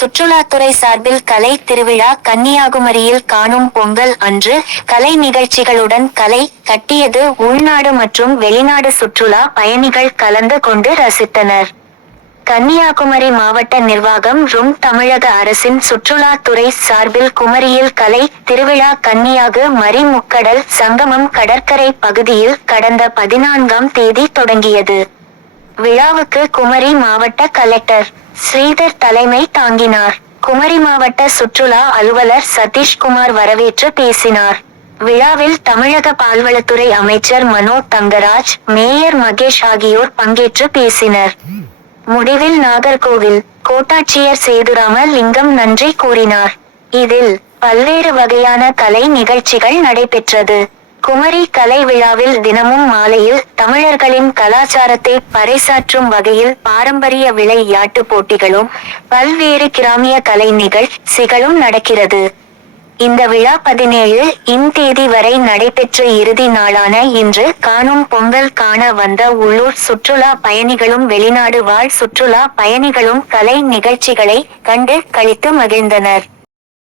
சுற்றுலாத்துறை சார்பில் கலை திருவிழா கன்னியாகுமரியில் காணும் பொங்கல் அன்று கலை நிகழ்ச்சிகளுடன் கலை கட்டியது உள்நாடு மற்றும் வெளிநாடு சுற்றுலா பயணிகள் கலந்து கொண்டு ரசித்தனர். கன்னியாகுமரி மாவட்ட நிர்வாகம் ரும் தமிழக அரசின் சுற்றுலாத்துறை சார்பில் குமரியில் கலை திருவிழா கன்னியாகு மரி முக்கடல் சங்கமம் கடற்கரை பகுதியில் கடந்த பதினான்காம் தேதி தொடங்கியது. விழாவுக்கு குமரி மாவட்ட கலெக்டர் ஸ்ரீதர் தலைமை தாங்கினார். குமரி மாவட்ட சுற்றுலா அலுவலர் சதீஷ்குமார் வரவேற்று பேசினார். விழாவில் தமிழக பால்வளத்துறை அமைச்சர் மனோ தங்கராஜ் மேயர் மகேஷ் ஆகியோர் பங்கேற்று பேசினர். முடிவில் நாகர்கோவில் கோட்டாட்சியர் சேதுராம லிங்கம் நன்றி கூறினார். இதில் பல்வேறு வகையான கலை நிகழ்ச்சிகள் நடைபெற்றது. குமரி கலை விழாவில் தினமும் மாலையில் தமிழர்களின் கலாச்சாரத்தை பறைசாற்றும் வகையில் பாரம்பரிய விளையாட்டு போட்டிகளும் பல்வேறு கிராமிய கலை நிகழ்ச்சிகளும் நடக்கிறது. இந்த விழா பதினேழு இம் தேதி வரை நடைபெற்ற இறுதி நாளான இன்று காணும் பொங்கல் காண வந்த உள்ளூர் சுற்றுலா பயணிகளும் வெளிநாடு வாழ் சுற்றுலா பயணிகளும் கலை நிகழ்ச்சிகளை கண்டு கழித்து மகிழ்ந்தனர்.